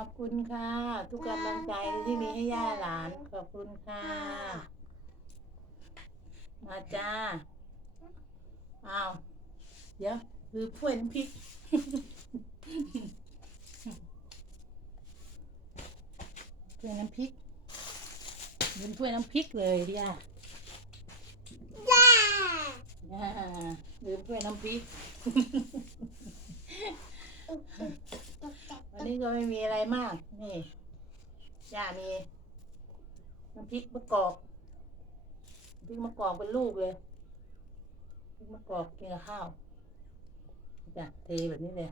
อบคุณค่ะ ทุกกำลังใจที่มีให้ย่าหลาน ขอบคุณค่ะ มาจ้าอ้าวเดี๋ยวคือถ้วยน้ำพริกถ้วยน้ำพริกลืมถ้วยน้ำพริกเลยดิย่าจ้าอ่าลืมถ้วยน้ำพริก วันนี้ก็ไม่มีอะไรมาก นี่ย่ามีน้ำพริกมะกอกน้ำพริกมะกอกเป็นลูกเลยพริกมะกอกกินกับข้าวจ้ะเทแบบนี้เลย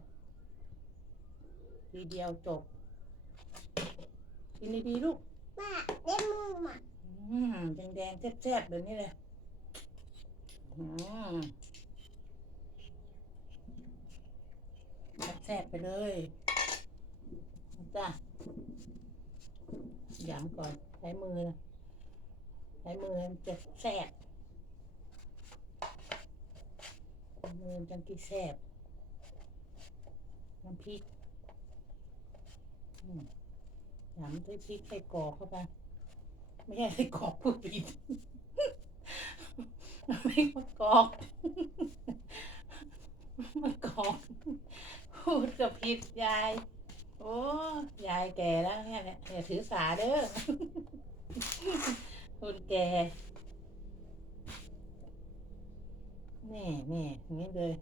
ทีเดียวจบ กินดีๆลูกมาเล่นมือมาอืมแดงๆแซ่บๆแบบนี้เลยอืมแซ่บๆไปเลย จ้ะยำก่อน ใช้มือนะใช้มือมันจะแซ่บมือจังกี่แซ่บน้ำพริกอืมด้วยพริกใส่กรอกเข้าไป ไม่ใช่ไส้กรอกพูดผิดไม่มะกอกมะกอกพูดกับผิดยาย โอ้ยายแก่แล้วเนี่ยเนี่ยอย่าถือสาเด้อคุณแก่นี่นี่อย่างนี้เลย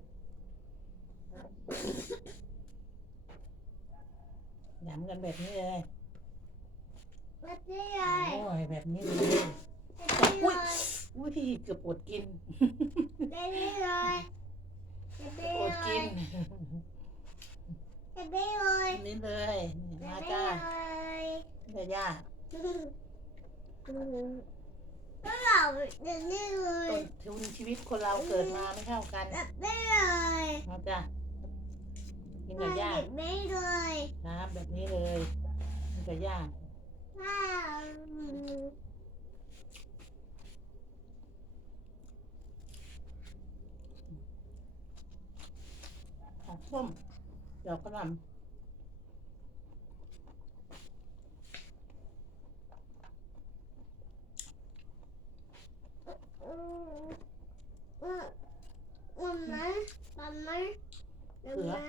ยำกันแบบนี้เลยแบบนี้เลยโอ้ยแบบนี้เลยแบบนี้เลยอุ้ยเกือบอดกินแบบนี้เลยแบบนี้อดเลกิยนแบบนี้เลยนี่ เลยนี่แบบมานี้จ้าเลยเดี๋ยวย่าแล้วเราแบบนี้เลยต้นทุนชีวิตคนเราเกิดมาไม่เท่ากันแบบนี้เลยมาจ้ากินแบกับบย่านี้เลยครับแบบนี้เลยกินกับย่าว้าวผักส้มดอกกระหล่อืมอืม อืมนะมันนะมันนะ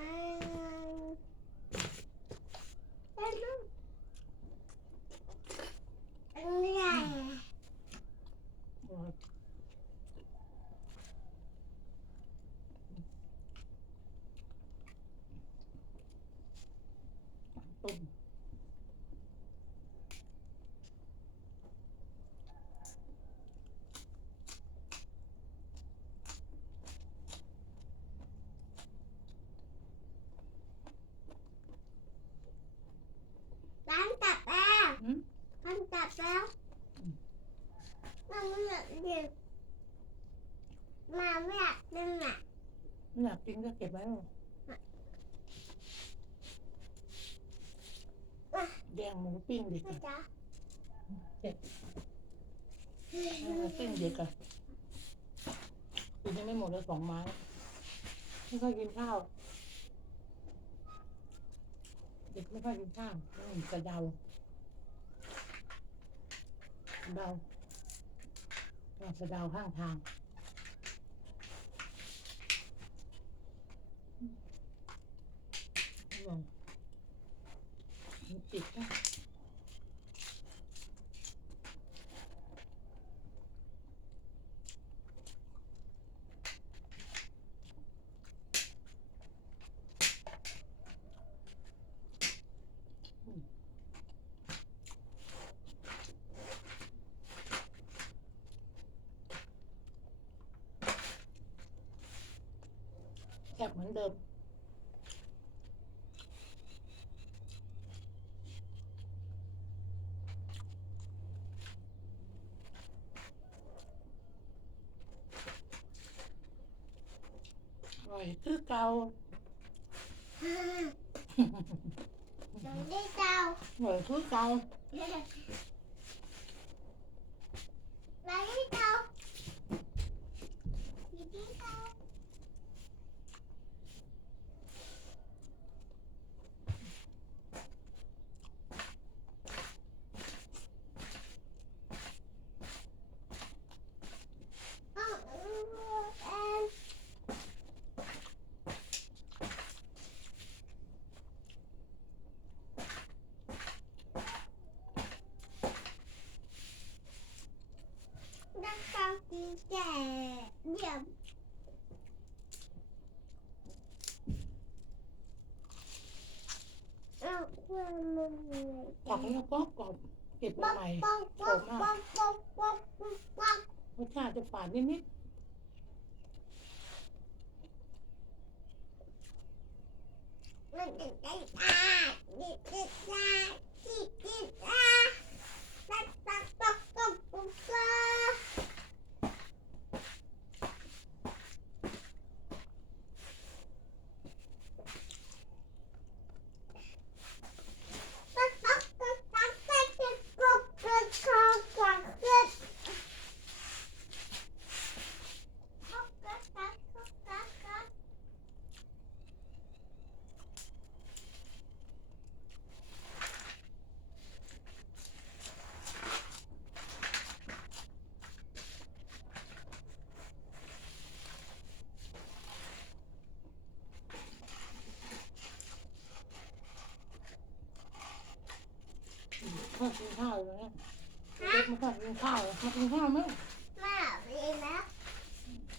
อันนี้อันนี้ำต้ม ร้านตัดแล้ว อื มร้านตัดแล้ว มันไม่อยากเรียนมาไม่อยากเล่นอะไม่อยากกินก็เก็บไว้หรอกแดงหมูปิ้งดิไม่จ้าหมูปิ้งเด็กอะกินยังไม่หมดเลยสองไม้ไม่ค่อยกินข้าว เด็กไม่ค่อยกินข้าวอืมกระเดา เดาอาจจะเดาข้างทางลองติดนะ เหมือนเดิมอร่อยคือเก่าตรงนี้เจ้าอร่อยคือเก่าร้านนี้เจ้าที่นี่เจ้า แล้วก็กรอบเก็บป๊อกใหม่ป๊อกป๊อกป๊อกรสชาติจะฝาดนิดนิดมันจะได้ตาดิดิตาดิดิตาตักตักตักตักตักตัก มาก่อนกินข้าวมากินข้าวมั้ยแม่ไปเองนะ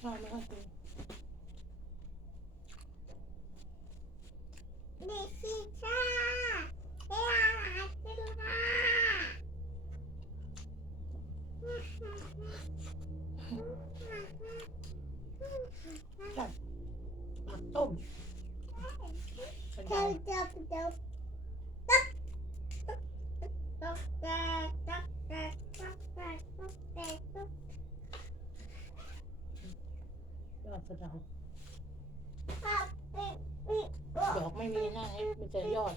ข้าวไม่ต้องกินเด็กชิจ้าเวลาหลานชิซ่าจับผักต้มเจ้าเจ้าเจ้า แต่ยอด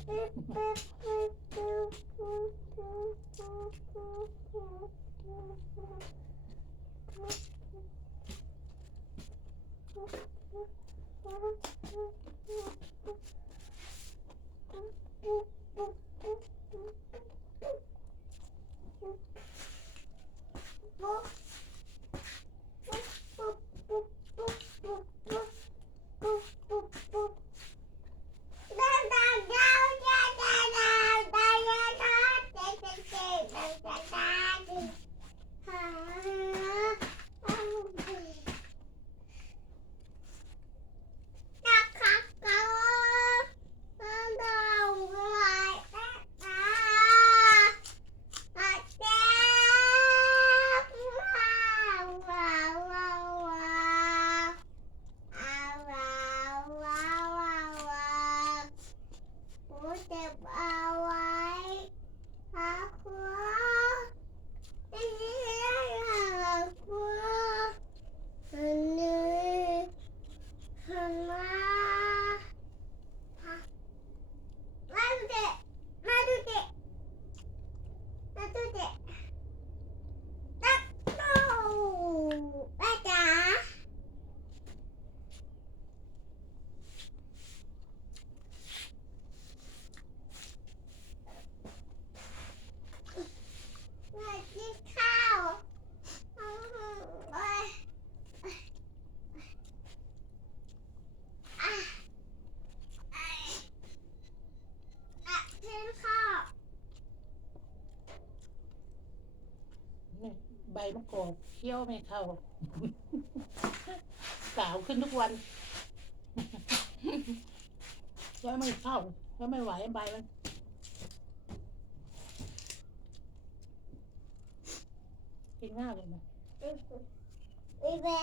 ใบมะกอกเคี้ยวไม่เข้า สาวขึ้นทุกวันเคี้ยวไม่เข้าแล้วไม่ไหวใบมันกินง่ายเลยนะอีเบะ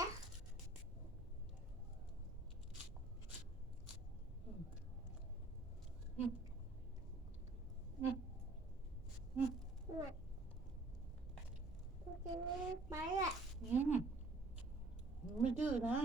กิน ไปแหละอืมไม่ดื้อนะ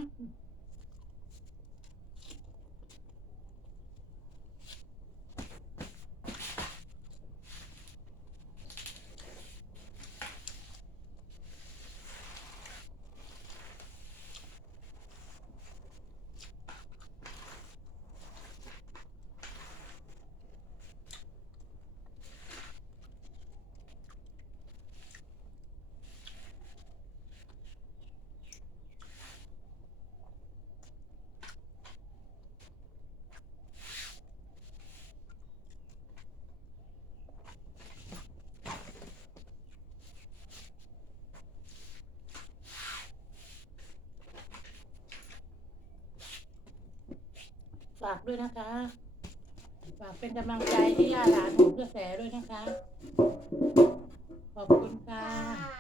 ากด้วยนะคะ ฝากเป็นกำลังใจให้ย่าหลานหมูกระแสด้วยนะคะ ขอบคุณค่ะ